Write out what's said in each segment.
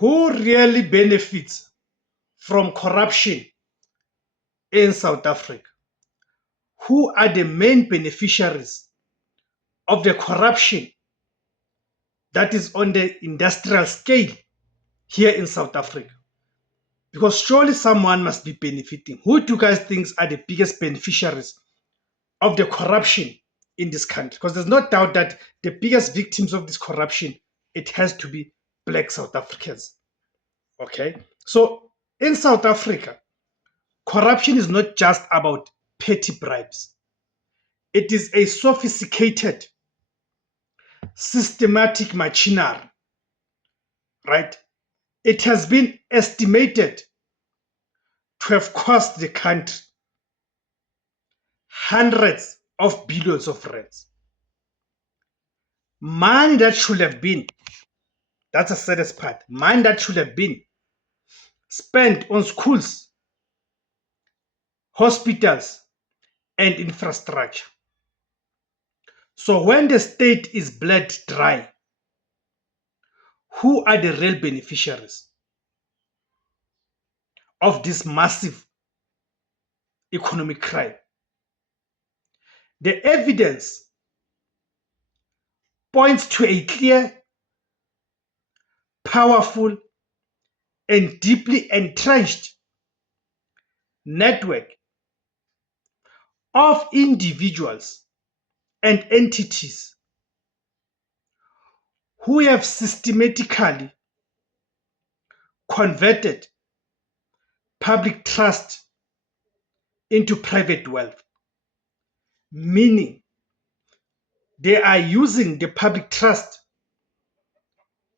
Who really benefits from corruption in South Africa? Who are the main beneficiaries of the corruption that is on the industrial scale here in South Africa? Because surely someone must be benefiting. Who do you guys think are the biggest beneficiaries of the corruption in this country? Because there's no doubt that the biggest victims of this corruption, it has to be black South Africans. Okay? So in South Africa, corruption is not just about petty bribes. It is a sophisticated, systematic machinery, right? It has been estimated to have cost the country hundreds of billions of rands. Money that should have been, that's the saddest part, money that should have been spent on schools, hospitals, and infrastructure. So when the state is bled dry, who are the real beneficiaries of this massive economic crime? The evidence points to a clear, powerful, and deeply entrenched network of individuals and entities who have systematically converted public trust into private wealth, meaning they are using the public trust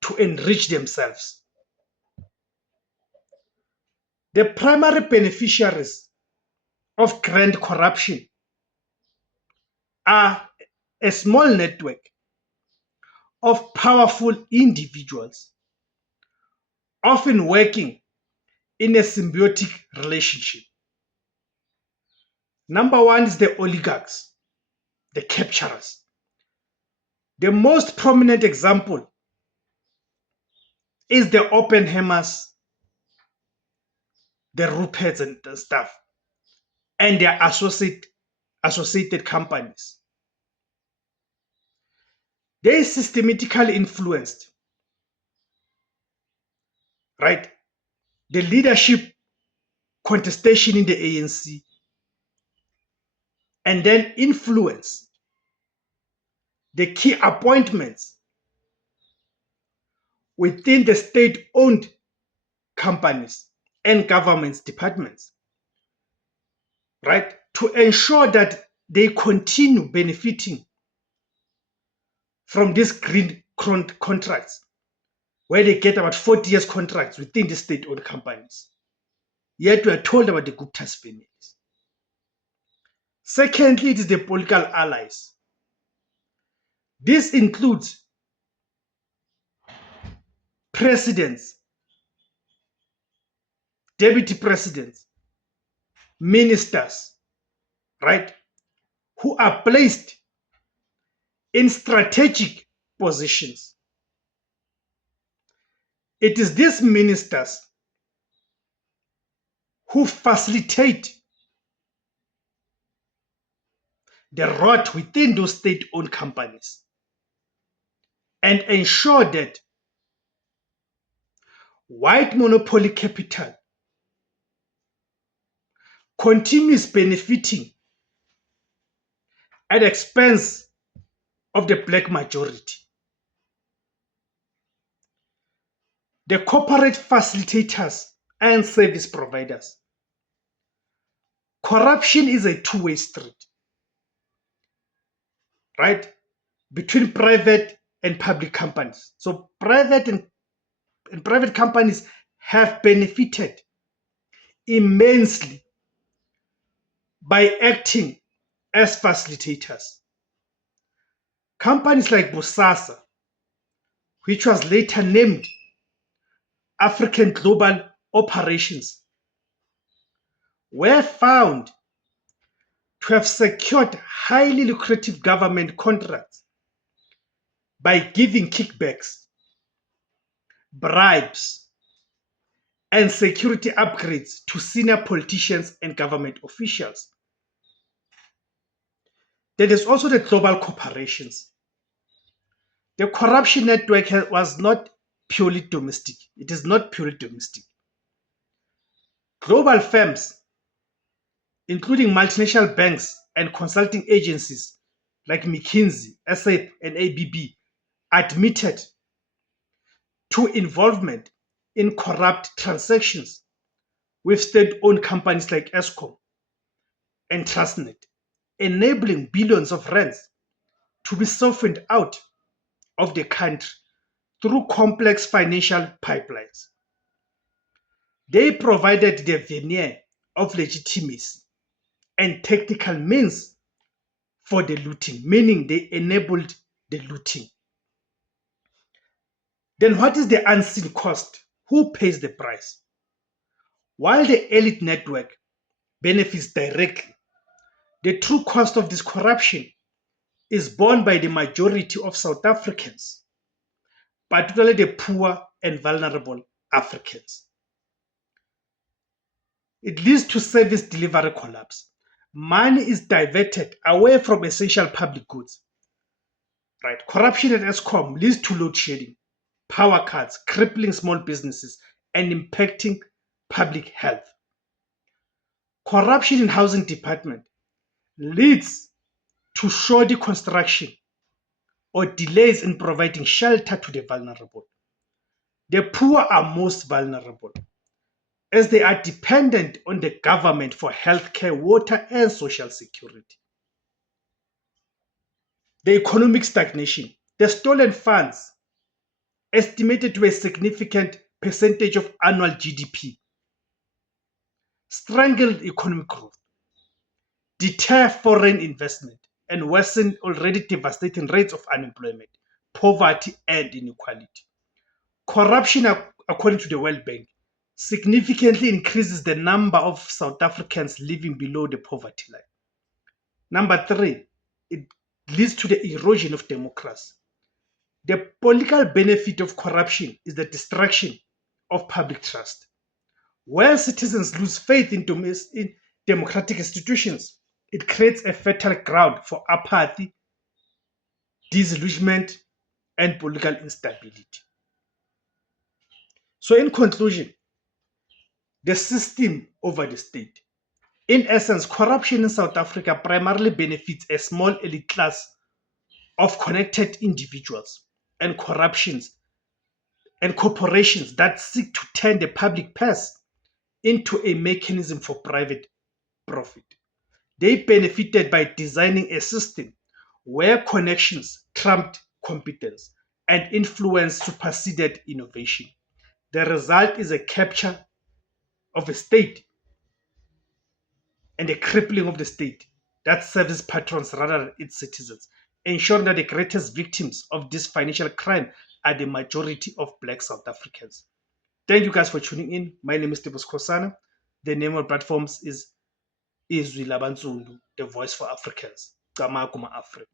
to enrich themselves. The primary beneficiaries of grand corruption are a small network of powerful individuals, often working in a symbiotic relationship. Number one is the oligarchs, the capturers. The most prominent example is the Oppenheimers, the Ruperts and stuff, and their associated companies. They systematically influenced, right, the leadership contestation in the ANC, and then influence the key appointments within the state-owned companies and government's departments, right, to ensure that they continue benefiting from these green contracts, where they get about 40 years contracts within the state-owned companies. Yet we are told about the Gupta's families. Secondly, it is the political allies. This includes presidents, deputy presidents, ministers, right, who are placed in strategic positions. It is these ministers who facilitate the rot within those state-owned companies and ensure that white monopoly capital continues benefiting at the expense of the black majority. The corporate facilitators and service providers. Corruption is a two-way street, right, between private and public companies. So private and private companies have benefited immensely by acting as facilitators. Companies like Bosasa, which was later named African Global Operations, were found to have secured highly lucrative government contracts by giving kickbacks, bribes, and security upgrades to senior politicians and government officials. There is also the global corporations. The corruption network was not purely domestic. It is not purely domestic. Global firms, including multinational banks and consulting agencies like McKinsey, SAP, and ABB, admitted to involvement in corrupt transactions with state-owned companies like Eskom and Transnet, enabling billions of rands to be siphoned out of the country through complex financial pipelines. They provided the veneer of legitimacy and technical means for the looting, meaning they enabled the looting. Then what is the unseen cost? Who pays the price? While the elite network benefits directly, the true cost of this corruption is borne by the majority of South Africans, particularly the poor and vulnerable Africans. It leads to service delivery collapse. Money is diverted away from essential public goods. Right? Corruption at Eskom leads to load shedding, power cuts, crippling small businesses, and impacting public health. Corruption in housing department leads to shoddy construction or delays in providing shelter to the vulnerable. The poor are most vulnerable as they are dependent on the government for healthcare, water, and social security. The economic stagnation, the stolen funds, estimated to a significant percentage of annual GDP, strangle economic growth, deter foreign investment, and worsen already devastating rates of unemployment, poverty, and inequality. Corruption, according to the World Bank, significantly increases the number of South Africans living below the poverty line. Number three, it leads to the erosion of democracy. The political benefit of corruption is the destruction of public trust. Where citizens lose faith in democratic institutions, it creates a fertile ground for apathy, disillusionment, and political instability. So, in conclusion, the system over the state. In essence, corruption in South Africa primarily benefits a small elite class of connected individuals and corporations that seek to turn the public purse into a mechanism for private profit. They benefited by designing a system where connections trumped competence and influence superseded innovation. The result is a capture of a state and a crippling of the state that serves patrons rather than its citizens, ensuring that the greatest victims of this financial crime are the majority of Black South Africans. Thank you guys for tuning in. My name is Tibus Kosana. The name of platforms is Izwi Labansundu, the voice for Africans. Kamakuma Africa.